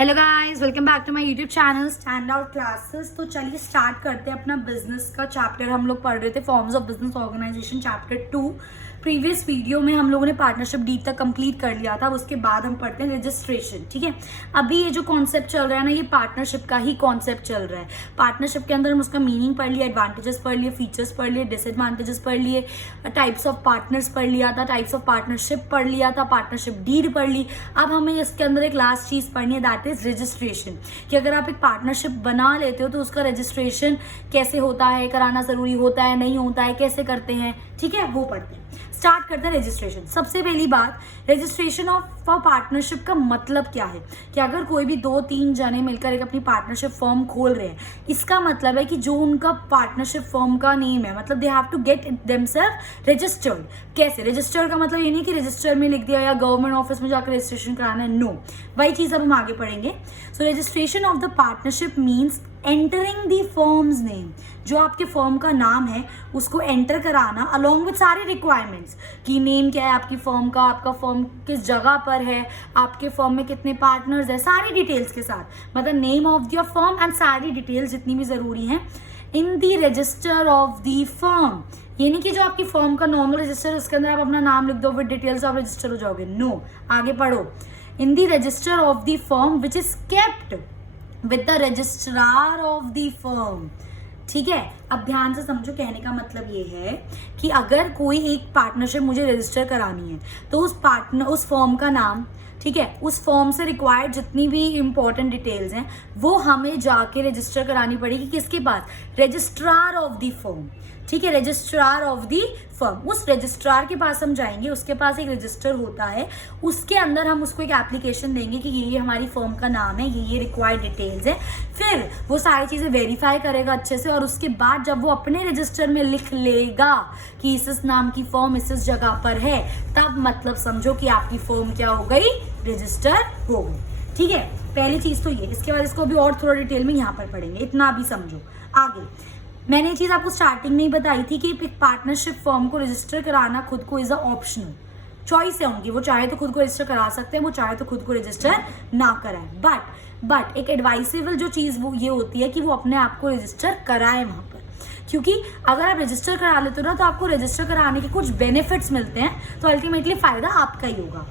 Hello guys, welcome back to my YouTube channel stand out classes. तो चलिए start करते हैं अपना बिजनेस का चैप्टर। हम लोग पढ़ रहे थे forms of business organisation chapter 2। Previous video में हम लोगों ने पार्टनरशिप डीड तक कंप्लीट कर लिया था। उसके बाद हम पढ़ते हैं रजिस्ट्रेशन। ठीक है, अभी ये जो कॉन्सेप्ट चल रहा है ना, ये पार्टनरशिप का ही कॉन्सेप्ट चल रहा है। पार्टनरशिप के अंदर हम उसका मीनिंग पढ़ लिया, एडवांटेजेस पढ़ लिए, फीचर्स पढ़ लिए, डिसएडवांटेजेस पढ़ लिए, टाइप्स ऑफ पार्टनर्स पढ़ लिया था, टाइप्स ऑफ पार्टनरशिप पढ़ लिया था, पार्टनरशिप डीड पढ़ ली। अब हमें इसके अंदर एक लास्ट चीज पढ़नी है, दैट इज रजिस्ट्रेशन। कि अगर आप एक पार्टनरशिप बना लेते हो तो उसका रजिस्ट्रेशन कैसे होता है, कराना जरूरी होता है, नहीं होता है, कैसे करते हैं। ठीक है, वो पढ़ते हैं। स्टार्ट करते हैं रजिस्ट्रेशन। सबसे पहली बात, रजिस्ट्रेशन ऑफ पार्टनरशिप का मतलब क्या है कि अगर कोई भी 2-3 जने मिलकर एक अपनी पार्टनरशिप फर्म खोल रहे हैं, इसका मतलब है कि जो उनका पार्टनरशिप फर्म का नेम है, मतलब they have to get themselves registered. कैसे रजिस्टर्ड का मतलब ये नहीं कि रजिस्टर में लिख दिया या गवर्नमेंट ऑफिस में जाकर रजिस्ट्रेशन कराना है, नो। वही चीज अब हम आगे पढ़ेंगे। सो registration of the partnership means entering the firms name. जो आपके फर्म का नाम है उसको एंटर कराना अलॉन्ग विद सारे रिक्वायरमेंट्स कि नेम क्या है आपकी फर्म का, आपका फर्म किस जगह पर है, आपके फर्म में कितने पार्टनर्स है, सारी डिटेल्स के साथ, मतलब name of your firm and सारी डिटेल्स जितनी भी जरूरी हैं इन the register of the firm. ये नहीं कि जो आपकी फर्म का नॉर्मल रजिस्टर उसके अंदर आप अपना नाम लिख दो, विद डिटेल्स आप रजिस्टर हो जाओगे, नो। आगे पढ़ो, in the register of the firm which is kept with the registrar of the firm. ठीक है, अब ध्यान से समझो, कहने का मतलब ये है कि अगर कोई एक पार्टनरशिप मुझे रजिस्टर करानी है तो उस फर्म का नाम, ठीक है, उस फर्म से रिक्वायर्ड जितनी भी इंपॉर्टेंट डिटेल्स हैं वो हमें जाके रजिस्टर करानी पड़ेगी। किसके पास? Registrar of the firm. ठीक है, रजिस्ट्रार ऑफ द फर्म, उस रजिस्ट्रार के पास हम जाएंगे, उसके पास एक रजिस्टर होता है, उसके अंदर हम उसको एक एप्लीकेशन देंगे कि ये हमारी फर्म का नाम है, ये रिक्वायर्ड डिटेल्स है। फिर वो सारी चीजें वेरीफाई करेगा अच्छे से, और उसके बाद जब वो अपने रजिस्टर में लिख लेगा कि इस नाम की फर्म इस जगह पर है, तब मतलब समझो कि आपकी फर्म क्या हो गई, रजिस्टर हो गई। ठीक है, पहली चीज तो ये। इसके बाद इसको भी और थोड़ा डिटेल में यहाँ पर पढ़ेंगे, इतना भी समझो। आगे मैंने ये चीज आपको स्टार्टिंग में ही बताई थी कि एक पार्टनरशिप फर्म को रजिस्टर कराना खुद को इज अ ऑप्शनल चॉइस है उनकी। वो चाहे तो खुद को रजिस्टर करा सकते हैं, वो चाहे तो खुद को रजिस्टर ना कराए। बट एक एडवाइसेबल जो चीज वो ये होती है कि वो अपने आप को रजिस्टर कराए वहां पर, क्योंकि अगर आप रजिस्टर करा लेते हो ना तो आपको रजिस्टर कराने के कुछ बेनिफिट्स मिलते हैं, तो अल्टीमेटली फायदा आपका ही होगा।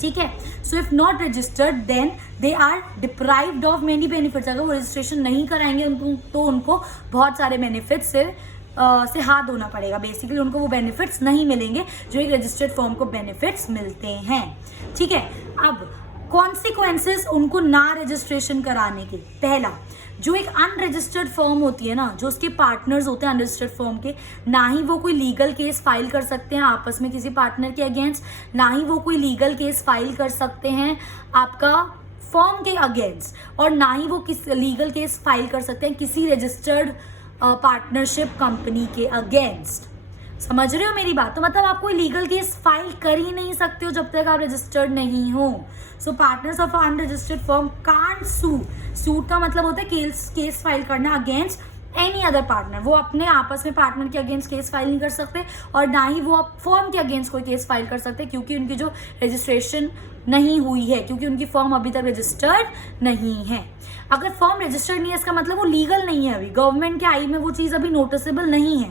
ठीक है, so if not registered then they are deprived of many benefits. अगर वो रजिस्ट्रेशन नहीं कराएंगे तो उनको बहुत सारे बेनिफिट्स से हाथ धोना पड़ेगा। बेसिकली उनको वो बेनिफिट्स नहीं मिलेंगे जो एक रजिस्टर्ड फर्म को बेनिफिट्स मिलते हैं। ठीक है, अब कॉन्सिक्वेंसेस उनको ना रजिस्ट्रेशन कराने के। पहला, जो एक अनरजिस्टर्ड फर्म होती है ना, जो उसके पार्टनर्स होते हैं अनरजिस्टर्ड फर्म के, ना ही वो कोई लीगल केस फाइल कर सकते हैं आपस में किसी पार्टनर के अगेंस्ट, ना ही वो कोई लीगल केस फाइल कर सकते हैं आपका फर्म के अगेंस्ट, और ना ही वो किस लीगल केस फाइल कर सकते हैं किसी रजिस्टर्ड पार्टनरशिप कंपनी के अगेंस्ट। समझ रहे हो मेरी बात? तो मतलब आप कोई लीगल केस फाइल कर ही नहीं सकते हो जब तक आप रजिस्टर्ड नहीं हो। So partners of unregistered firm can't sue. Suit का मतलब होता है केस फाइल करना अगेंस्ट एनी अदर पार्टनर। वो अपने आपस में पार्टनर के अगेंस्ट केस फाइल नहीं कर सकते, और ना ही वो फर्म के अगेंस्ट कोई केस फाइल कर सकते, क्योंकि उनकी जो रजिस्ट्रेशन नहीं हुई है, क्योंकि उनकी फर्म अभी तक रजिस्टर्ड नहीं है। अगर फर्म रजिस्टर्ड नहीं है, इसका मतलब वो लीगल नहीं है, अभी गवर्नमेंट के आई में वो चीज अभी नोटिसेबल नहीं है,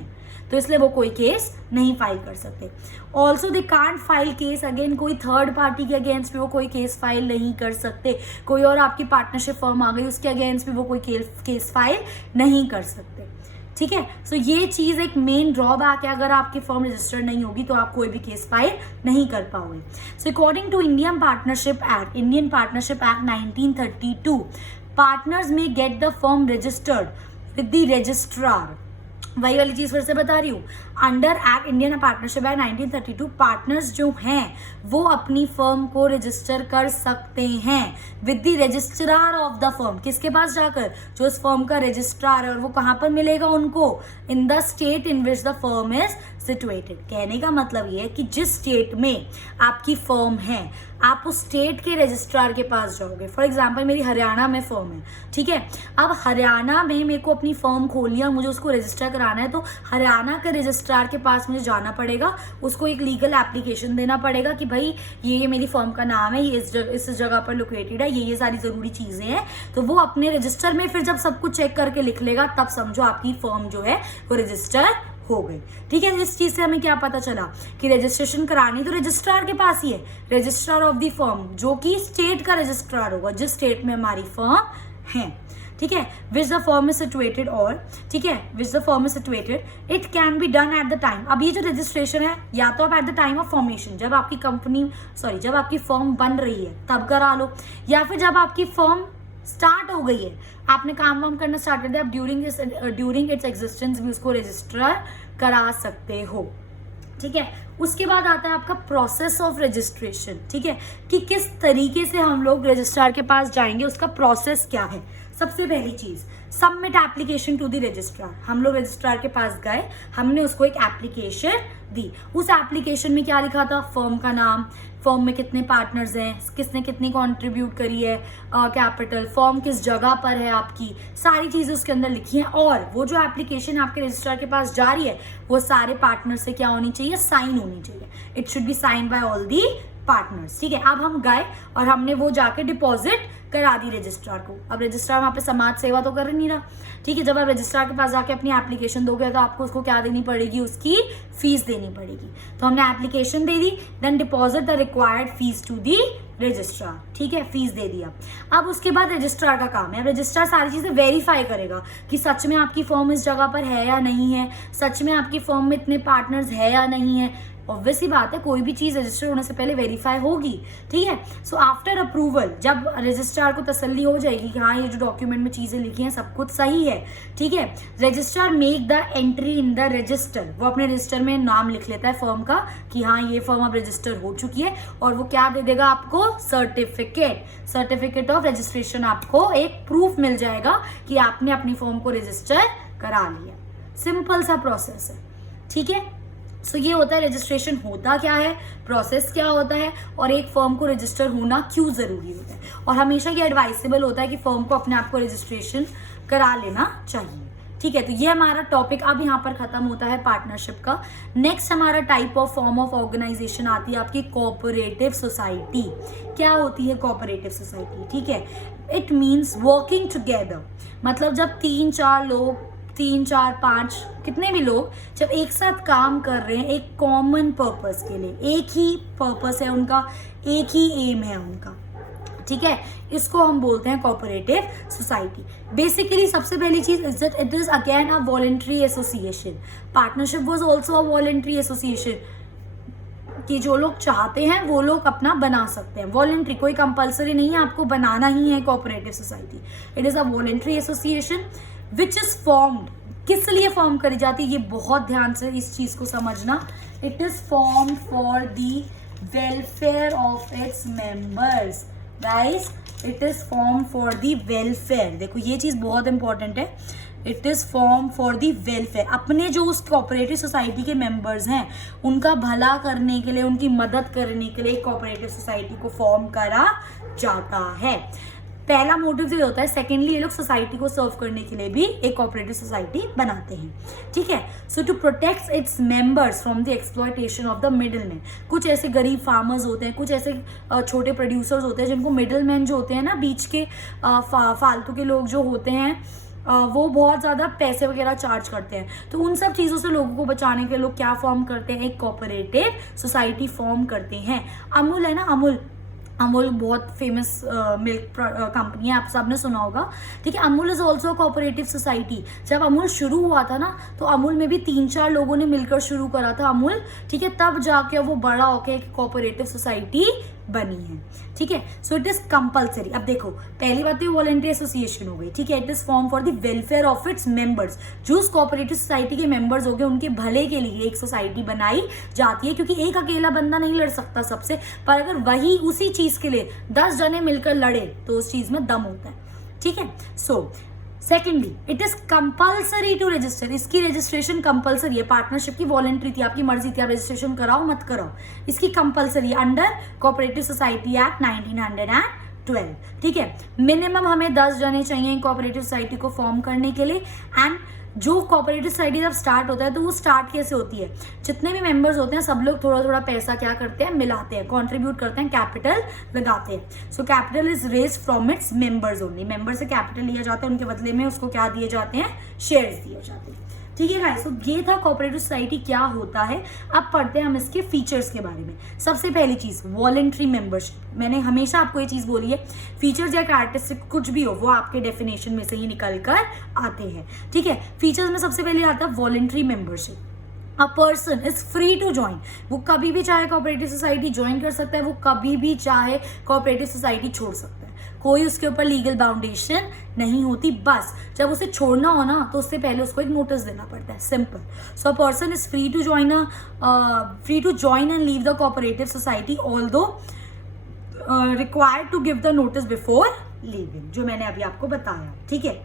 तो इसलिए वो कोई केस नहीं फाइल कर सकते। Also they can't file case again, कोई थर्ड पार्टी के अगेंस्ट भी वो कोई केस फाइल नहीं कर सकते। कोई और आपकी पार्टनरशिप फर्म आ गई, उसके अगेंस्ट भी वो कोई केस फाइल नहीं कर सकते। ठीक है, सो ये चीज एक मेन ड्रॉबैक है। अगर आपकी फर्म रजिस्टर्ड नहीं होगी तो आप कोई भी केस फाइल नहीं कर पाओगे। So according to Indian partnership act 1932, partners may get the firm registered with the registrar. वही वाली चीज फिर से बता रही हूँ, under act Indian partnership act 1932 partners जो हैं वो अपनी फर्म को रजिस्टर कर सकते हैं with the registrar of the firm. किसके पास जाकर? जो उस फर्म का रजिस्ट्रार है, और वो कहाँ पर मिलेगा उनको? In the state in which the firm is situated. कहने का मतलब ये है कि जिस स्टेट में आपकी फर्म है, आप उस स्टेट के रजिस्ट्रार के पास जाओगे। फॉर एग्जाम्पल मेरी हरियाणा में फर्म है, ठीक है, अब हरियाणा में मेरे को अपनी फर्म खोलनी है और मुझे उसको रजिस्टर कराना है, तो हरियाणा के रजिस्ट्रार रजिस्ट्रार के पास मुझे जाना पड़ेगा, उसको एक लीगल एप्लीकेशन देना पड़ेगा कि भाई ये मेरी फर्म का नाम है, ये इस जगह पर लोकेटेड है, ये सारी ज़रूरी चीज़ें हैं। तो वो अपने रजिस्टर में फिर जब सब कुछ चेक करके लिख लेगा, तब समझो आपकी फर्म जो है वो रजिस्टर हो गई। ठीक है, इस चीज से हमें क्या पता चला कि रजिस्ट्रेशन करानी तो रजिस्ट्रार के पास ही है, रजिस्ट्रार ऑफ द फर्म, जो कि स्टेट का रजिस्ट्रार होगा, जिस स्टेट में हमारी फर्म है। ठीक है, which the firm is situated, और ठीक है which the firm is situated, it can be done at the time. अब ये जो रजिस्ट्रेशन है, या तो आप at the time of formation, जब आपकी जब आपकी फर्म बन रही है तब करा लो, या फिर जब आपकी फर्म स्टार्ट हो गई है, आपने काम वाम करना स्टार्ट कर दिया, आप ड्यूरिंग इट्स एग्जिस्टेंस भी उसको रजिस्टर करा सकते हो। ठीक है, उसके बाद आता है आपका प्रोसेस ऑफ रजिस्ट्रेशन। ठीक है, कि किस तरीके से हम लोग रजिस्ट्रार के पास जाएंगे, उसका प्रोसेस क्या है। सबसे पहली चीज, submit application to the registrar. हम लोग रजिस्ट्रार के पास गए, हमने उसको एक एप्लीकेशन दी। उस एप्लीकेशन में क्या लिखा था, फर्म का नाम, फर्म में कितने पार्टनर्स हैं, किसने कितनी कंट्रीब्यूट करी है कैपिटल, फर्म किस जगह पर है आपकी, सारी चीजें उसके अंदर लिखी हैं। और वो जो एप्लीकेशन आपके रजिस्ट्रार के पास जा रही है, वो सारे पार्टनर से क्या होनी चाहिए, साइन होनी चाहिए। It should be sign by all the partners. ठीक है, अब हम गए और हमने वो जाके डिपॉजिट करा दी रजिस्ट्रार को। अब रजिस्ट्रार वहां पे समाज सेवा तो कर नहीं रहा। ठीक है, जब आप रजिस्ट्रार के पास जाके अपनी एप्लीकेशन दोगे तो आपको उसको क्या देनी पड़ेगी, उसकी फीस देनी पड़ेगी। तो हमने एप्लीकेशन दे दी, then deposit the required fees to the registrar. ठीक है, फीस दे दिया। अब उसके बाद रजिस्ट्रार का काम है, रजिस्ट्रार सारी चीजें वेरीफाई करेगा कि सच में आपकी फर्म इस जगह पर है या नहीं है, सच में आपकी फर्म में इतने पार्टनर्स है या नहीं है। ऑब्वियस ही बात है, कोई भी चीज रजिस्टर होने से पहले वेरीफाई होगी। ठीक है, सो आफ्टर अप्रूवल, जब रजिस्ट्रार को तसल्ली हो जाएगी कि हाँ ये जो डॉक्यूमेंट में चीजें लिखी हैं सब कुछ सही है, ठीक है, registrar make the entry in the register. वो अपने रजिस्टर में नाम लिख लेता है फर्म का कि हाँ ये फर्म अब रजिस्टर हो चुकी है, और वो क्या दे देगा आपको, सर्टिफिकेट ऑफ रजिस्ट्रेशन। आपको एक प्रूफ मिल जाएगा कि आपने अपनी फर्म को रजिस्टर करा लिया। सिंपल सा प्रोसेस है। ठीक है, सो ये होता है रजिस्ट्रेशन होता क्या है, प्रोसेस क्या होता है, और एक फर्म को रजिस्टर होना क्यों जरूरी होता है। और हमेशा ये एडवाइसेबल होता है कि फर्म को अपने आप को रजिस्ट्रेशन करा लेना चाहिए। ठीक है, तो ये हमारा टॉपिक अब यहाँ पर खत्म होता है पार्टनरशिप का। नेक्स्ट हमारा type of form of organisation आती है आपकी कोऑपरेटिव सोसाइटी। क्या होती है कोऑपरेटिव सोसाइटी, ठीक है, इट मीन्स वर्किंग टुगेदर। मतलब जब 3-4 लोग, 3-4, 5 कितने भी लोग जब एक साथ काम कर रहे हैं एक कॉमन पर्पस के लिए, एक ही पर्पस है उनका, एक ही एम है उनका। ठीक है, इसको हम बोलते हैं कोऑपरेटिव सोसाइटी। बेसिकली सबसे पहली चीज is that it is again a voluntary association. Partnership was also a voluntary association, कि जो लोग चाहते हैं वो लोग अपना बना सकते हैं। वॉलंटरी, कोई कंपलसरी नहीं है आपको बनाना ही है cooperative society. It is a voluntary association which is formed. किस लिए फॉर्म करी जाती है, ये बहुत ध्यान से इस चीज को समझना। It is formed for the welfare of its members. Guys, it is form for the welfare. देखो ये चीज बहुत इंपॉर्टेंट है। It is form for the welfare. अपने जो उस कोऑपरेटिव सोसाइटी के मेंबर्स हैं उनका भला करने के लिए, उनकी मदद करने के लिए कोऑपरेटिव सोसाइटी को फॉर्म करा जाता है। पहला मोटिव जो होता है। सेकेंडली, ये लोग सोसाइटी को सर्व करने के लिए भी एक कोऑपरेटिव सोसाइटी बनाते हैं। ठीक है, so to protect its members from the exploitation of the middle man. कुछ ऐसे गरीब फार्मर्स होते हैं, कुछ ऐसे छोटे प्रोड्यूसर्स होते हैं जिनको मिडल मैन जो होते हैं ना, बीच के फालतू के लोग जो होते हैं, वो बहुत ज़्यादा पैसे वगैरह चार्ज करते हैं। तो उन सब चीज़ों से लोगों को बचाने के लिए लोग क्या फॉर्म करते हैं, एक कोऑपरेटिव सोसाइटी फॉर्म करते हैं। अमूल है ना, अमूल बहुत फेमस मिल्क कंपनी है, आप सबने सुना होगा। ठीक है, Amul is also cooperative society. जब अमूल शुरू हुआ था ना, तो अमूल में भी 3-4 लोगों ने मिलकर शुरू करा था अमूल। ठीक है, तब जाके वो बड़ा होकर एक कोऑपरेटिव सोसाइटी बनी है। ठीक है, सो इट इज कंपल्सरी। अब देखो, पहली बात तो वॉलंटरी एसोसिएशन हो गई। ठीक है, it is form for the welfare of its members. जो उस कोऑपरेटिव सोसाइटी के मेंबर्स हो गए, उनके भले के लिए एक सोसाइटी बनाई जाती है, क्योंकि एक अकेला बंदा नहीं लड़ सकता सबसे। पर अगर वही उसी चीज के लिए 10 जने मिलकर लड़े तो उस चीज में दम होता है। ठीक है, so secondly, it is compulsory to register. इसकी रजिस्ट्रेशन कंपल्सरी है। पार्टनरशिप की वॉलंटरी थी, आपकी मर्जी थी, आप रजिस्ट्रेशन कराओ मत कराओ, इसकी compulsory under cooperative society act 1900 12। ठीक है, मिनिमम हमें 10 जने चाहिए कोऑपरेटिव सोसाइटी को फॉर्म करने के लिए। एंड जो कोऑपरेटिव सोसाइटी जब स्टार्ट होता है तो वो स्टार्ट कैसे होती है, जितने भी मेंबर्स होते हैं सब लोग थोड़ा थोड़ा पैसा क्या करते हैं, मिलाते हैं, कंट्रीब्यूट करते हैं, कैपिटल लगाते हैं। So capital is raise from its members only. Member से कैपिटल लिया जाता है, उनके बदले में उसको क्या दिए जाते हैं, शेयर्स दिए जाते हैं। ठीक है गाइस, तो ये था कोऑपरेटिव सोसाइटी क्या होता है। अब पढ़ते हैं हम इसके फीचर्स के बारे में। सबसे पहली चीज वॉलंटरी मेंबरशिप। मैंने हमेशा आपको ये चीज बोली है, फीचर्स या कैरेक्टरिस्टिक कुछ भी हो वो आपके डेफिनेशन में से ही निकल कर आते हैं। ठीक है, फीचर्स में सबसे पहले आता है voluntary membership. A person is free to join. वो कभी भी चाहे कोऑपरेटिव सोसाइटी ज्वाइन कर सकता है, वो कभी भी चाहे कोऑपरेटिव सोसाइटी छोड़ सकता है। कोई उसके ऊपर लीगल बाउंडेशन नहीं होती। बस जब उसे छोड़ना हो ना तो उससे पहले उसको एक नोटिस देना पड़ता है, simple. So a person is free to join and leave the cooperative society although required to give the notice before leaving, जो मैंने अभी आपको बताया। ठीक है,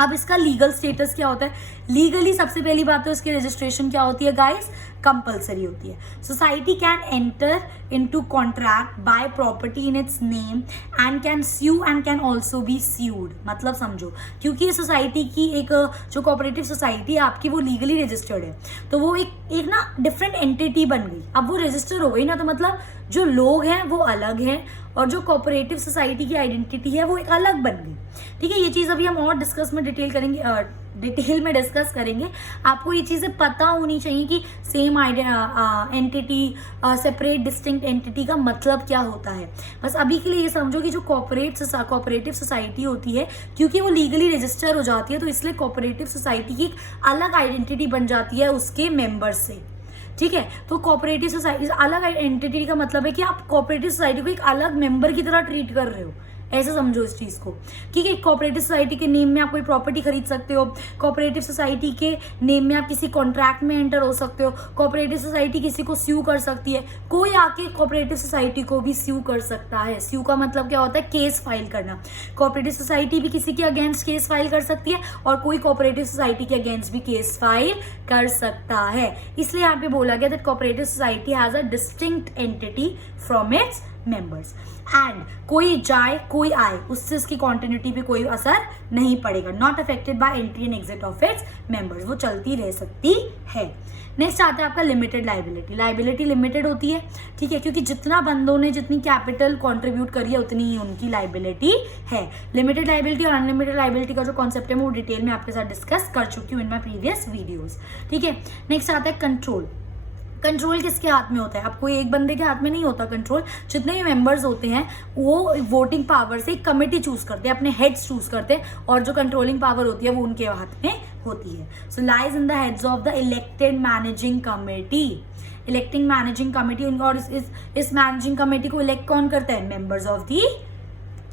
अब इसका लीगल स्टेटस क्या होता है। लीगली सबसे पहली बात तो इसकी रजिस्ट्रेशन क्या होती है गाइस, कंपलसरी होती है। Society can enter into contract by property in its name and can sue and can also be sued. मतलब समझो, क्योंकि ये सोसाइटी की एक जो कोऑपरेटिव सोसाइटी है आपकी वो लीगली रजिस्टर्ड है, तो वो एक ना डिफरेंट एंटिटी बन गई। अब वो रजिस्टर हो गई ना, तो मतलब जो लोग हैं वो अलग हैं और जो कोऑपरेटिव सोसाइटी की आइडेंटिटी है वो एक अलग बन गई। ठीक है, ये चीज़ अभी हम और डिस्कस में डिटेल में डिस्कस करेंगे। आपको ये चीज़ें पता होनी चाहिए कि same entity, separate distinct entity का मतलब क्या होता है। बस अभी के लिए ये समझो कि जो कोऑपरेटिव सोसाइटी होती है, क्योंकि वो लीगली रजिस्टर हो जाती है, तो इसलिए कोऑपरेटिव सोसाइटी की एक अलग आइडेंटिटी बन जाती है उसके मेंबर्स से। ठीक है, तो कोऑपरेटिव सोसाइटी अलग एंटिटी का मतलब है कि आप कोऑपरेटिव सोसाइटी को एक अलग मेंबर की तरह ट्रीट कर रहे हो, ऐसे समझो इस चीज को। ठीक है, कोऑपरेटिव सोसाइटी के नेम में आप कोई प्रॉपर्टी खरीद सकते हो, कोऑपरेटिव सोसाइटी के नेम में आप किसी कॉन्ट्रैक्ट में एंटर हो सकते हो, कोऑपरेटिव सोसाइटी किसी को स्यू कर सकती है, कोई आके कोऑपरेटिव सोसाइटी को भी स्यू कर सकता है। स्यू का मतलब क्या होता है, केस फाइल करना। कोऑपरेटिव सोसाइटी भी किसी के अगेंस्ट केस फाइल कर सकती है और कोई कोऑपरेटिव सोसाइटी के अगेंस्ट भी केस फाइल कर सकता है। इसलिए यहाँ पे बोला गया that cooperative society has a distinct entity from its members. And कोई जाए कोई आए, उससे उसकी कॉन्टिन्यूटी पे कोई असर नहीं पड़ेगा। Not affected by entry and exit of its members, वो चलती रह सकती है। नेक्स्ट आता है आपका लिमिटेड लाइबिलिटी। लाइबिलिटी लिमिटेड होती है, ठीक है, क्योंकि जितना बंदों ने जितनी कैपिटल कंट्रीब्यूट करी है उतनी ही उनकी लाइबिलिटी है। लिमिटेड लाइबिलिटी और अनलिमिटेड लाइबिलिटी का जो कॉन्सेप्ट है वो डिटेल में आपके साथ डिस्कस कर चुकी हूँ इन माई प्रीवियस वीडियोज। ठीक है, नेक्स्ट आता है कंट्रोल। कंट्रोल किसके हाथ में होता है, अब कोई एक बंदे के हाथ में नहीं होता कंट्रोल। जितने भी मेंबर्स होते हैं वो वोटिंग पावर से एक कमेटी चूज करते हैं, अपने हेड्स चूज करते हैं, और जो कंट्रोलिंग पावर होती है वो उनके हाथ में होती है। So lies in the heads of the elected managing committee. Electing managing committee, और इस मैनेजिंग कमेटी को इलेक्ट कौन करता है, members of the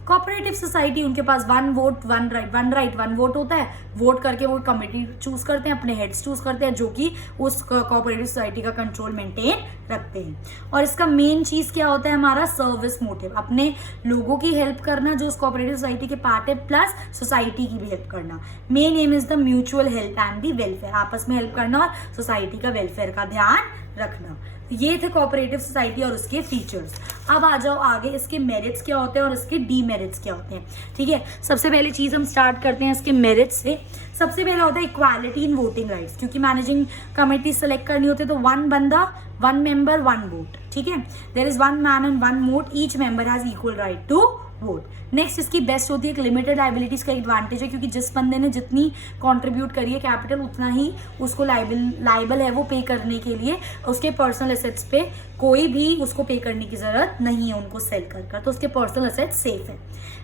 cooperative society. उनके पास वन वोट होता है। वोट करके वो कमेटी चूज करते हैं, अपने हेड्स चूज करते हैं, जो कि उस कोऑपरेटिव सोसाइटी का कंट्रोल मेंटेन रखते हैं। और इसका मेन चीज क्या होता है, हमारा सर्विस मोटिव, अपने लोगों की हेल्प करना जो उस कोऑपरेटिव सोसाइटी के पार्ट है, प्लस सोसाइटी की भी हेल्प करना। Main M is the mutual help and the welfare, आपस में हेल्प करना और सोसाइटी का वेलफेयर का ध्यान रखना। ये थे कोऑपरेटिव सोसाइटी और उसके फीचर्स। अब आ जाओ आगे, इसके मेरिट्स क्या होते हैं और इसके डीमेरिट्स क्या होते हैं। ठीक है, सबसे पहली चीज हम स्टार्ट करते हैं इसके मेरिट्स से। सबसे पहला होता है इक्वालिटी इन वोटिंग राइट्स, क्योंकि मैनेजिंग कमेटी सेलेक्ट करनी होती है तो वन बंदा, वन मेंबर, वन वोट। ठीक है, there is one man and one vote, each member has equal right to vote. Next इसकी बेस्ट होती है, एक लिमिटेड लाइबिलिटीज का एडवांटेज है, क्योंकि जिस बंदे ने जितनी कंट्रीब्यूट करी है कैपिटल उतना ही उसको लाइबल है वो पे करने के लिए। उसके पर्सनल एसेट्स पे कोई भी उसको पे करने की जरूरत नहीं है उनको सेल कर, तो उसके पर्सनल एसेट्स सेफ है।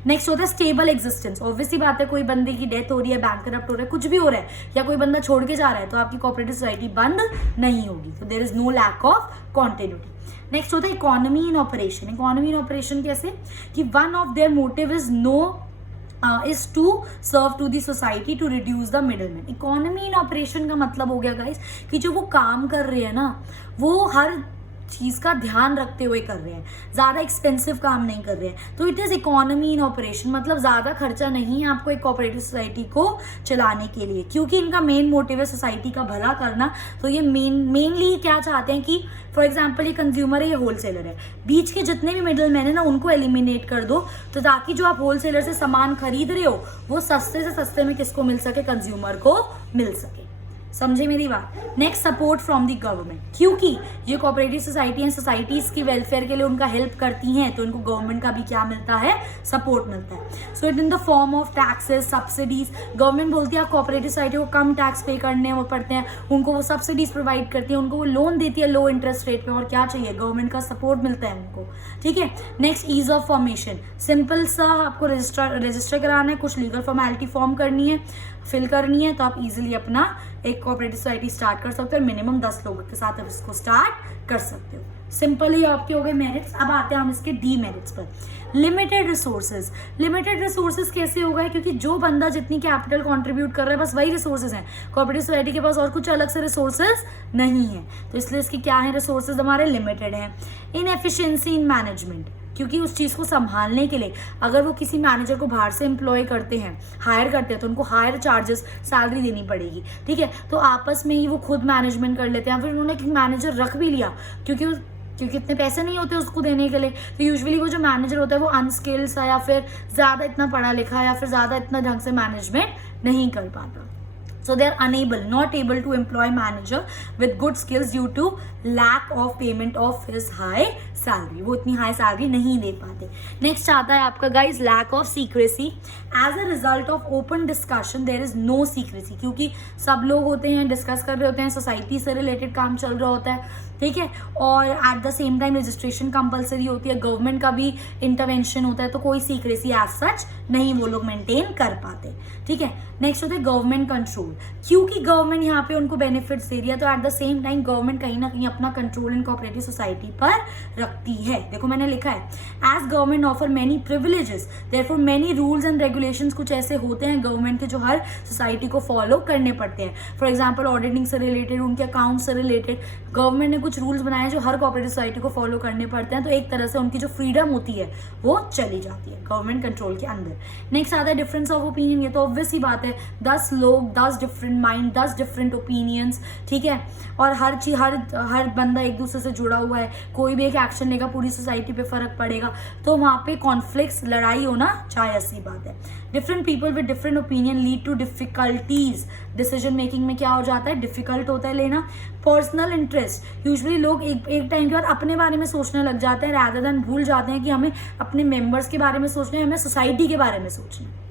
नेक्स्ट होता है स्टेबल एग्जिस्टेंस। ऑब्वियसली बात है, कोई बंदे की डेथ हो रही है, बैंकरप्ट हो रहा है, कुछ भी हो रहा है, या कोई बंदा छोड़ के जा रहा है, तो आपकी कोऑपरेटिव सोसाइटी बंद नहीं होगी। तो there is no lack of continuity. Next होता है economy in operation. Economy in operation कैसे, कि one of their motive is is to serve to the society to reduce the middleman. Economy in operation का मतलब हो गया guys कि जो वो काम कर रहे हैं ना, वो हर चीज़ का ध्यान रखते हुए कर रहे हैं, ज़्यादा एक्सपेंसिव काम नहीं कर रहे हैं। तो it is economy in operation, मतलब ज़्यादा खर्चा नहीं है आपको एक कोऑपरेटिव सोसाइटी को चलाने के लिए, क्योंकि इनका मेन मोटिव है सोसाइटी का भला करना। तो ये मेनली क्या चाहते हैं कि फॉर एग्जाम्पल ये कंज्यूमर है, ये होलसेलर है, बीच के जितने भी मिडल मैन है ना उनको एलिमिनेट कर दो, तो ताकि जो आप होलसेलर से सामान खरीद रहे हो वो सस्ते से सस्ते में किसको मिल सके, कंज्यूमर को मिल सके। समझे मेरी बात। Next, support from the government, क्योंकि ये कोऑपरेटिव सोसाइटी है, सोसाइटीज की वेलफेयर के लिए उनका हेल्प करती हैं, तो इनको गवर्नमेंट का भी क्या मिलता है, सपोर्ट मिलता है। So it in the form of taxes, subsidies. Government बोलती है कोऑपरेटिव सोसाइटी को कम टैक्स पे करने वो पड़ते हैं, उनको वो सब्सिडीज प्रोवाइड करती है, उनको वो लोन देती है लो इंटरेस्ट रेट पे, और क्या चाहिए, गवर्नमेंट का सपोर्ट मिलता है उनको। ठीक है। Next, ease of formation, simple सा आपको रजिस्टर कराना है, कुछ लीगल फॉर्मेलिटी फॉर्म करनी है, फिल करनी है, तो आप इजीली अपना एक कोऑपरेटिव सोसाइटी स्टार्ट कर सकते हो, मिनिमम 10 लोगों के साथ आप इसको स्टार्ट कर सकते हो। सिंपल ही आपके हो गए मेरिट्स। अब आते हैं हम इसके डीमेरिट्स पर। लिमिटेड रिसोर्सेज, लिमिटेड रिसोर्सेज कैसे होगा, क्योंकि जो बंदा जितनी कैपिटल कंट्रीब्यूट कर रहा है बस वही रिसोर्सेज हैं, कोऑपरेटिव सोसाइटी के पास और कुछ अलग से रिसोर्सेज नहीं है, तो इसलिए इसकी क्या है, रिसोर्सेज हमारे लिमिटेड हैं। इनएफिशिएंसी इन मैनेजमेंट, क्योंकि उस चीज़ को संभालने के लिए अगर वो किसी मैनेजर को बाहर से एम्प्लॉय करते हैं, हायर करते हैं, तो उनको हायर चार्जेस सैलरी देनी पड़ेगी। ठीक है। तो आपस में ही वो खुद मैनेजमेंट कर लेते हैं, फिर उन्होंने मैनेजर रख भी लिया क्योंकि इतने पैसे नहीं होते उसको देने के लिए, तो यूजुअली वो जो मैनेजर होता है वो अनस्किल्ड सा, या फिर ज़्यादा इतना पढ़ा लिखा, या फिर ज़्यादा इतना ढंग से मैनेजमेंट नहीं कर पाता। So they are not able to employ manager with good skills due to lack of payment of his high salary. वो इतनी हाई सैलरी नहीं दे पाते। नेक्स्ट आता है आपका guys lack of secrecy. As a result of open discussion there is no secrecy, क्योंकि सब लोग होते हैं, डिस्कस कर रहे होते हैं, सोसाइटी से रिलेटेड काम चल रहा होता है। ठीक है। और at the same time registration compulsory होती है, गवर्नमेंट का भी इंटरवेंशन होता है, तो कोई सीक्रेसी एज सच नहीं वो लोग मेंटेन कर पाते। ठीक है। नेक्स्ट होता है गवर्नमेंट कंट्रोल, क्योंकि गवर्नमेंट यहाँ पे उनको बेनिफिट्स दे रही है, तो at the same time government कहीं ना कहीं अपना कंट्रोल इन कोऑपरेटिव सोसाइटी पर रखती है। देखो मैंने लिखा है, as government offer many privileges therefore many rules and regulations, कुछ ऐसे होते हैं गवर्नमेंट के जो हर सोसाइटी को फॉलो करने पड़ते हैं। फॉर एग्जाम्पल ऑडिटिंग से रिलेटेड, उनके अकाउंट से रिलेटेड गवर्नमेंट ने कुछ रूल्स बनाए जो हर कोऑपरेटिव सोसाइटी को फॉलो करने पड़ते हैं, तो एक तरह से उनकी जो फ्रीडम होती है वो चली जाती है गवर्नमेंट कंट्रोल के अंदर। नेक्स्ट आता है डिफरेंस ऑफ ओपिनियन, ये तो ऑब्वियस ही बात है, 10 लोग 10 डिफरेंट माइंड, 10 डिफरेंट ओपिनियंस। ठीक है। और हर बंदा एक दूसरे से जुड़ा हुआ है, कोई भी एक एक्शन लेगा पूरी सोसाइटी पे फर्क पड़ेगा, तो वहाँ पे कॉन्फ्लिक्ट्स, लड़ाई होना चाहे ऐसी बात है। Different people with different opinion lead to difficulties, decision making में क्या हो जाता है, डिफिकल्ट होता है लेना। पर्सनल इंटरेस्ट, यूजुअली लोग एक टाइम के बाद अपने बारे में सोचने लग जाते हैं, रादर देन भूल जाते हैं कि हमें अपने मेंबर्स के बारे में सोचना है, हमें सोसाइटी के बारे में सोचना है।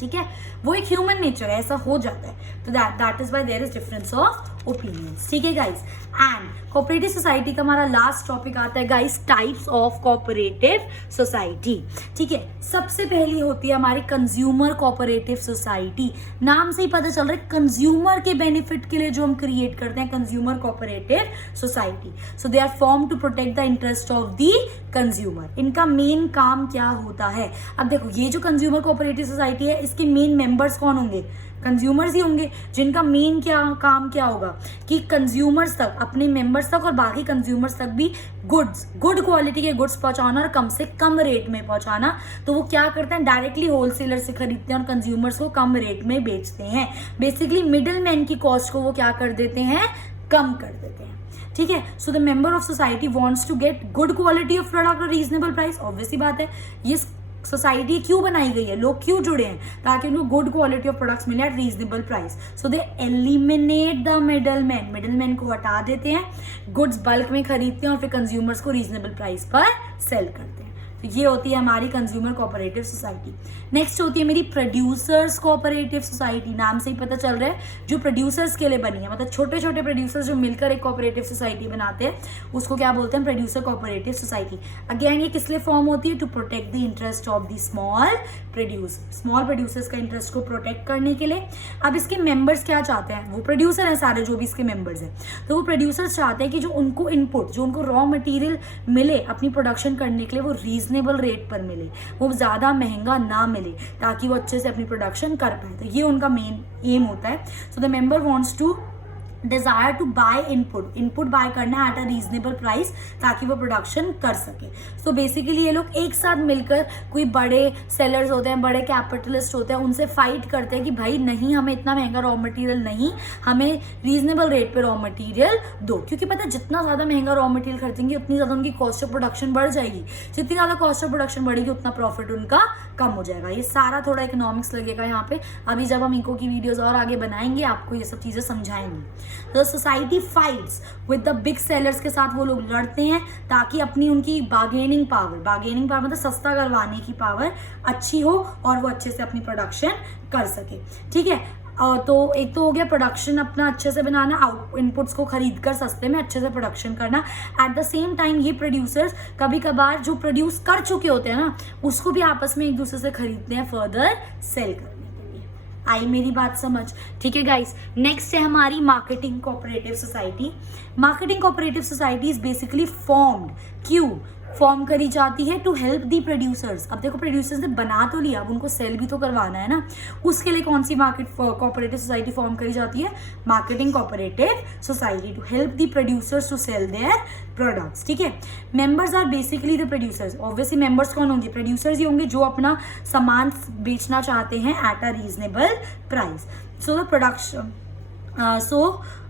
ठीक है। वो एक ह्यूमन नेचर है, ऐसा हो जाता है, तो that is why there is difference of opinions. ठीक है गाइस। एंड कोऑपरेटिव सोसाइटी का हमारा लास्ट टॉपिक आता है guys, types of cooperative society. ठीक है। सबसे पहली होती है हमारी कंज्यूमर कोऑपरेटिव सोसाइटी। नाम से ही पता चल रहा है कंज्यूमर के बेनिफिट के लिए जो हम क्रिएट करते हैं consumer cooperative society. So they are form to protect the interest of the consumer. इनका मेन काम क्या होता है, अब देखो ये जो कंज्यूमर कोऑपरेटिव सोसाइटी है इसके मेन मेंबर्स कौन होंगे, कंज्यूमर्स ही होंगे, जिनका मेन काम क्या होगा कि कंज्यूमर्स तक, अपने मेंबर्स तक और बाकी कंज्यूमर्स तक भी गुड क्वालिटी के गुड्स पहुंचाना और कम से कम रेट में पहुंचाना। तो वो क्या करते हैं, डायरेक्टली होलसेलर से खरीदते हैं और कंज्यूमर्स को कम रेट में बेचते हैं। बेसिकली मिडिल मैन की कॉस्ट को वो क्या कर देते हैं, कम कर देते हैं। ठीक है। So the member of society wants to get good quality of product और रीजनेबल प्राइस। ऑब्वियसली बात है, ये सोसाइटी क्यों बनाई गई है, लोग क्यों जुड़े हैं, ताकि उनको गुड क्वालिटी ऑफ प्रोडक्ट्स मिले eight reasonable price. So they eliminate the middleman को हटा देते हैं, गुड्स बल्क में खरीदते हैं और फिर कंज्यूमर्स को रीजनेबल प्राइस पर सेल करते हैं। तो ये होती है हमारी कंज्यूमर कोऑपरेटिव सोसाइटी। नेक्स्ट होती है मेरी प्रोड्यूसर्स कोऑपरेटिव सोसाइटी। नाम से ही पता चल रहा है जो प्रोड्यूसर्स के लिए बनी है, मतलब छोटे छोटे प्रोड्यूसर्स जो मिलकर एक कोऑपरेटिव सोसाइटी बनाते हैं उसको क्या बोलते हैं, प्रोड्यूसर कोऑपरेटिव सोसाइटी। अगेन ये किस लिए फॉर्म होती है, to protect the interest of the small producers का इंटरेस्ट को प्रोटेक्ट करने के लिए। अब इसके मेंबर्स क्या चाहते हैं, वो प्रोड्यूसर हैं सारे जो भी इसके मेंबर्स हैं, तो वो प्रोड्यूसर्स चाहते हैं कि जो उनको इनपुट, जो उनको रॉ मटेरियल मिले अपनी प्रोडक्शन करने के लिए वो रीजनेबल रेट पर मिले, वो ज़्यादा महंगा ना मिले, ताकि वो अच्छे से अपनी प्रोडक्शन कर पाए। तो ये उनका मेन एम होता है। So the member wants to desire to buy input buy करना एट अ रीजनेबल प्राइस ताकि वो प्रोडक्शन कर सके। सो बेसिकली ये लोग एक साथ मिलकर, कोई बड़े सेलर्स होते हैं, बड़े कैपिटलिस्ट होते हैं, उनसे फाइट करते हैं कि भाई नहीं, हमें इतना महंगा रॉ मटेरियल नहीं, हमें रीजनेबल रेट पे रॉ मटेरियल दो। क्योंकि पता है जितना ज्यादा महंगा रॉ मटेरियल खरीदेंगे उतनी ज्यादा उनकी कॉस्ट ऑफ प्रोडक्शन बढ़ जाएगी, जितनी ज्यादा कॉस्ट ऑफ प्रोडक्शन बढ़ेगी उतना प्रॉफिट उनका कम हो जाएगा। ये सारा थोड़ा इकोनॉमिक्स लगेगा यहाँ पे। अभी जब हम इको की वीडियोस और आगे बनाएंगे आपको ये सब चीजें समझाएंगे। तो society fights with the big sellers के साथ वो लोग लड़ते हैं ताकि अपनी उनकी बार्गेनिंग पावर मतलब सस्ता करवाने की पावर अच्छी हो और वो अच्छे से अपनी प्रोडक्शन कर सके। ठीक है, तो एक तो हो गया प्रोडक्शन अपना अच्छे से बनाना, इनपुट्स को खरीद कर सस्ते में अच्छे से प्रोडक्शन करना। एट द सेम टाइम ये प्रोड्यूसर्स कभी कभार जो प्रोड्यूस कर चुके होते हैं ना, उसको भी आपस में एक दूसरे से खरीदते हैं फर्दर सेल करने के लिए। आई मेरी बात समझ? ठीक है गाइस, नेक्स्ट है हमारी marketing cooperative society. Marketing cooperative society is basically form करी जाती है टू हेल्प दी प्रोड्यूसर्स। अब देखो प्रोड्यूसर्स ने बना तो लिया, अब उनको सेल भी तो करवाना है ना, उसके लिए कौन सी मार्केट कोऑपरेटिव सोसाइटी फॉर्म करी जाती है? Marketing cooperative society, to help the producers to sell their products. ठीक है, members are basically the producers. Obviously members कौन होंगे? प्रोड्यूसर्स ही होंगे जो अपना सामान बेचना चाहते हैं eight a reasonable price. So the production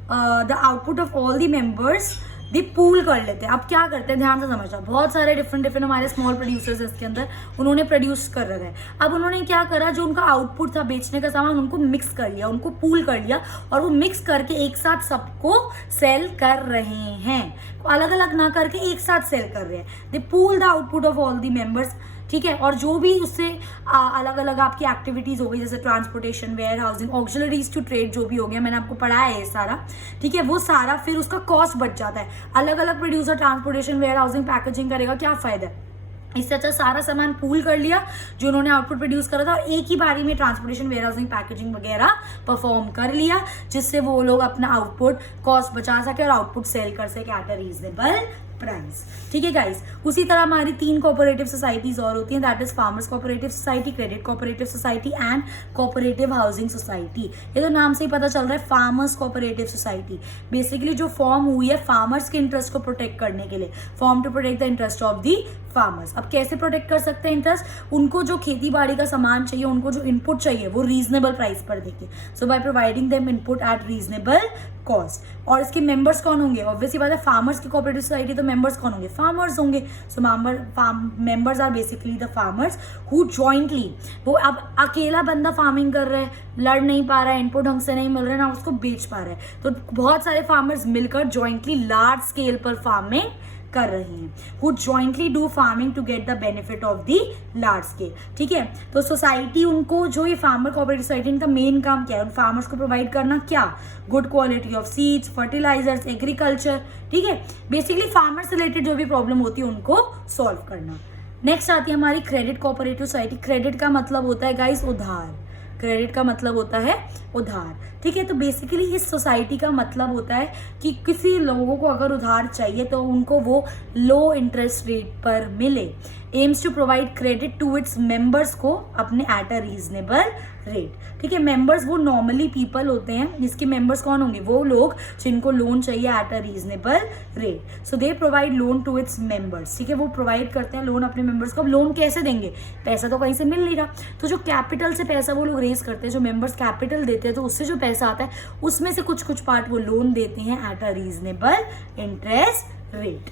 the output of all the members the pool कर लेते हैं। अब क्या करते हैं, ध्यान से समझना, बहुत सारे डिफरेंट हमारे स्मॉल प्रोड्यूसर्स हैं इसके अंदर, उन्होंने प्रोड्यूस कर रखा है। अब उन्होंने क्या करा, जो उनका आउटपुट था बेचने का सामान, उनको मिक्स कर लिया, उनको पूल कर लिया और वो मिक्स करके एक साथ सबको सेल कर रहे हैं, अलग अलग ना करके एक साथ सेल कर रहे हैं। They pool the output of all the members. ठीक है, और जो भी उससे अलग अलग आपकी एक्टिविटीज हो गई, जैसे transportation, warehousing, auxiliaries to trade, जो भी हो गया, मैंने आपको पढ़ाया है ये सारा। ठीक है, वो सारा फिर उसका कॉस्ट बच जाता है। अलग अलग producer transportation, warehousing, packaging करेगा, क्या फायदा है? इससे अच्छा सारा सामान पूल कर लिया जो उन्होंने आउटपुट प्रोड्यूस करा था, और एक ही बारी में ट्रांसपोर्टेशन, वेयर हाउसिंग, पैकेजिंग वगैरह परफॉर्म कर लिया, जिससे वो लोग अपना आउटपुट कॉस्ट बचा सके और आउटपुट सेल कर सके एट अ रीजनेबल प्राइस। ठीक है गाइस, उसी तरह हमारी 3 कोऑपरेटिव सोसाइटीज और होती हैं, that is farmers cooperative society, credit cooperative society and cooperative housing society. ये तो नाम से ही पता चल रहा है, फार्मर्स कोऑपरेटिव सोसाइटी बेसिकली जो फॉर्म हुई है फार्मर्स के इंटरेस्ट को प्रोटेक्ट करने के लिए, form to protect the interest of the farmers. अब कैसे प्रोटेक्ट कर सकते हैं इंटरेस्ट? उनको जो खेती बाड़ी का सामान चाहिए, उनको जो इनपुट चाहिए, वो रीजनेबल प्राइस पर देके, so by providing them input at reasonable cost. और इसके मेंबर्स कौन होंगे? ऑब्वियसली बात है, फार्मर्स की कोऑपरेटिव सोसाइटी, तो मेंबर्स कौन होंगे? फार्मर्स होंगे। So members are basically the farmers who jointly, वो अब अकेला बंदा फार्मिंग कर रहा है, लड़ नहीं पा रहा है, इनपुट ढंग से नहीं मिल रहा है, ना उसको बेच पा रहा है, तो बहुत सारे फार्मर्स मिलकर जॉइंटली लार्ज स्केल पर फार्मिंग कर रहे हैं, who jointly do farming to get the benefit of the large scale। ठीक है, तो सोसाइटी उनको, जो ये फार्मर कोऑपरेटिव सोसाइटी, इनका मेन काम क्या है? उन फार्मर्स को प्रोवाइड करना क्या? Good quality of seeds, fertilisers, agriculture. ठीक है, बेसिकली फार्मर से रिलेटेड जो भी प्रॉब्लम होती है उनको सॉल्व करना। नेक्स्ट आती है हमारी क्रेडिट कोऑपरेटिव सोसाइटी। क्रेडिट का मतलब होता है गाइस उधार, क्रेडिट का मतलब होता है उधार। ठीक है, तो बेसिकली इस सोसाइटी का मतलब होता है कि किसी लोगों को अगर उधार चाहिए तो उनको वो लो इंटरेस्ट रेट पर मिले। Aims to provide credit to its members को अपने एट अ रीजनेबल रेट। ठीक है, मेंबर्स वो नॉर्मली पीपल होते हैं, इसके मेंबर्स कौन होंगे? वो लोग जिनको लोन चाहिए at a reasonable rate. So they provide loan to its members. ठीक है, वो प्रोवाइड करते हैं लोन अपने मेंबर्स को। अब लोन कैसे देंगे? पैसा तो कहीं से मिल नहीं रहा, तो जो कैपिटल से पैसा वो लोग रेज करते हैं, जो मेंबर्स कैपिटल देते हैं, तो उससे जो पैसा आता है उसमें से कुछ पार्ट वो लोन देते हैं eight a reasonable interest rate.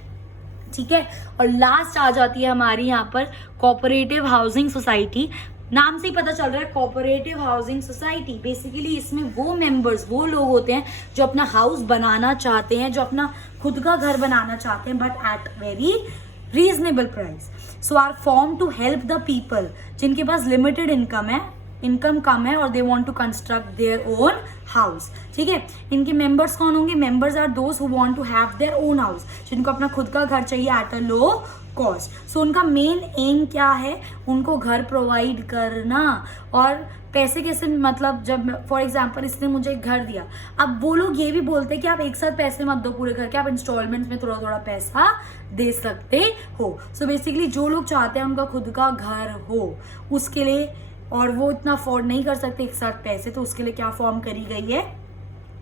ठीक है, और लास्ट आ जाती है हमारी यहाँ पर कोऑपरेटिव हाउसिंग सोसाइटी। नाम से ही पता चल रहा है कोऑपरेटिव हाउसिंग सोसाइटी। बेसिकली इसमें वो मेंबर्स, वो लोग होते हैं जो अपना हाउस बनाना चाहते हैं, जो अपना खुद का घर बनाना चाहते हैं, but at very reasonable price. So are form to help the people जिनके पास लिमिटेड इनकम कम है और they want to construct their own house. ठीक है, इनके मेंबर्स कौन होंगे? Members are those who want to have their own house, जिनको अपना खुद का घर चाहिए एट अ लो कॉस्ट। सो उनका मेन एम क्या है? उनको घर प्रोवाइड करना। और पैसे कैसे? मतलब जब फॉर एग्जाम्पल इसने मुझे एक घर दिया, अब वो लोग ये भी बोलते हैं कि आप एक साथ पैसे मत दो पूरे घर के, आप इंस्टॉलमेंट में थोड़ा थोड़ा पैसा दे सकते हो। सो बेसिकली जो लोग चाहते हैं उनका खुद का घर हो, उसके लिए, और वो इतना अफोर्ड नहीं कर सकते एक साथ पैसे, तो उसके लिए क्या फॉर्म करी गई है?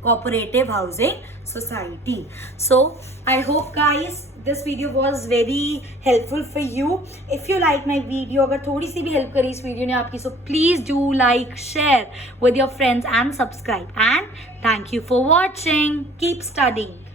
Cooperative Housing Society. So I hope guys this video was very helpful for you. If you like my video, अगर थोड़ी सी भी help करी इस video ने आपकी, so please do like, share with your friends and subscribe. And thank you for watching. Keep studying.